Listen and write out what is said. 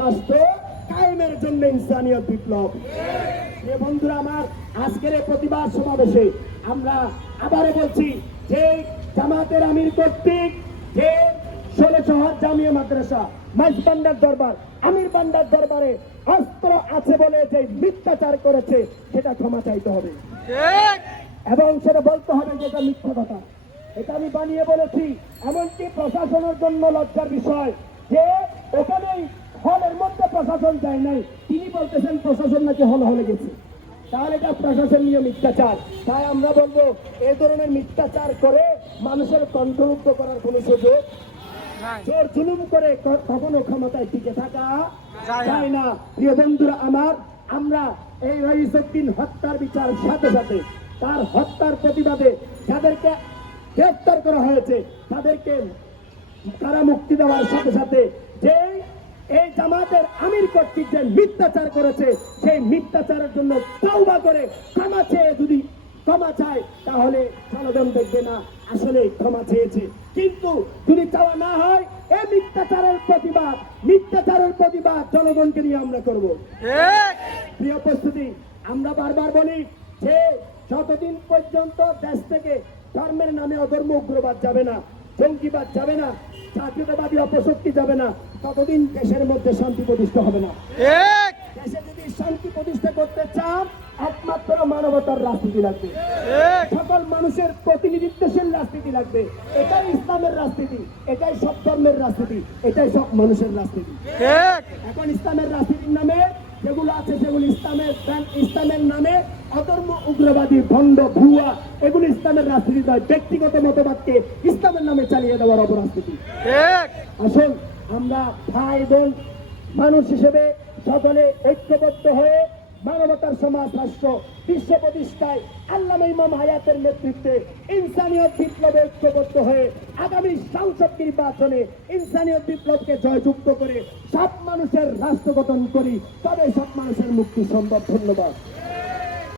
রাষ্ট্র কায়েমের জন্য ইনসানিয়ত বিপ্লব। বন্ধুরা আমার, আজকের এই প্রতিবাদ সমাবেশে আমরা আবারও বলছি যে জামাতের আমির কর্তৃক যে 16 শহর জামিয়া মাদ্রাসা মাইজবান্ডার দরবার আমির বান্ডার দরবারে অস্ত্র আছে বলে যে মিথ্যাচার করেছে সেটা ক্ষমা চাইতে হবে এবং সেটা বলতে হবে যে এটা মিথ্যা কথা। এটা আমি বানিয়ে বলেছি। এমনকি প্রশাসনের জন্য লজ্জার বিষয় যে ওখানেই হলের মধ্যে প্রশাসন যায় নাই, তিনি বলতেছেন প্রশাসন নাকি হলে গেছে। তাহলে এটা প্রশাসন নিয়ে মিথ্যাচার। তাই আমরা বলবো এই ধরনের মিথ্যাচার করে মানুষের কণ্ঠরুদ্ধ করার কোন সুযোগ, জোর জুলুম করে কখনো ক্ষমতায় টিকে থাকা যায় না। প্রিয় বন্ধুরা আমার, আমরা এই রইসউদ্দিন হত্যার বিচার সাথে সাথে তার হত্যার প্রতিবাদে যাদেরকে গ্রেফতার করা হয়েছে তাদেরকে কারা মুক্তি দেওয়ার সাথে সাথে যে এই জামাতের আমির কর্তৃক যে মিথ্যাচার করেছে সেই মিথ্যাচারের জন্য তওবা করে ক্ষমা চেয়ে যদি ক্ষমা চায় তাহলে জনগণ দেখবে না আসলে ক্ষমা চেয়েছে। কিন্তু যদি চাওয়া না হয় এই মিথ্যাচারের প্রতিবাদ জনগণকে নিয়ে আমরা করব। প্রিয় উপস্থিতি, আমরা বারবার বলি যে যতদিন পর্যন্ত দেশ থেকে ধর্মের নামে অধর্ম উগ্রবাদ যাবে না, জঙ্গিবাদ যাবে না, জাতীয়তাবাদী অপশক্তি যাবে না, ততদিন দেশের মধ্যে শান্তি প্রতিষ্ঠা হবে না। দেশে যদি শান্তি প্রতিষ্ঠা করতে চান একমাত্র মানবতার রাজনীতি লাগবে, সকল মানুষের প্রতিনিধিত্বশীল রাজনীতি লাগবে। এটাই ইসলামের রাজনীতি, এটাই সব ধর্মের রাজনীতি, এটাই সব মানুষের রাজনীতি। এখন ইসলামের রাজনীতির নামে যেগুলো আছে সেগুলো ইসলামের নামে অধর্ম উগ্রবাদী ভণ্ড ভুয়া এগুলো ইসলামের রাজনীতি নয়, ব্যক্তিগত মতবাদকে ইসলামের নামে চালিয়ে দেওয়ার অপরাজনীতি। আসুন আমরা ভাই বোন মানুষ হিসেবে সকলে ঐক্যবদ্ধ হয়ে মানবতার সমাজ রাষ্ট্র বিশ্ব প্রতিষ্ঠায় আল্লামা ইমাম হায়াতের নেতৃত্বে ইনসানিয়ত বিপ্লবে ঐক্যবদ্ধ হয়ে আগামী সংসদ নির্বাচনে ইনসানিয়ত বিপ্লবকে জয়যুক্ত করে সব মানুষের রাষ্ট্র গঠন করি, তবে সব মানুষের মুক্তি সম্ভব। ধন্যবাদ।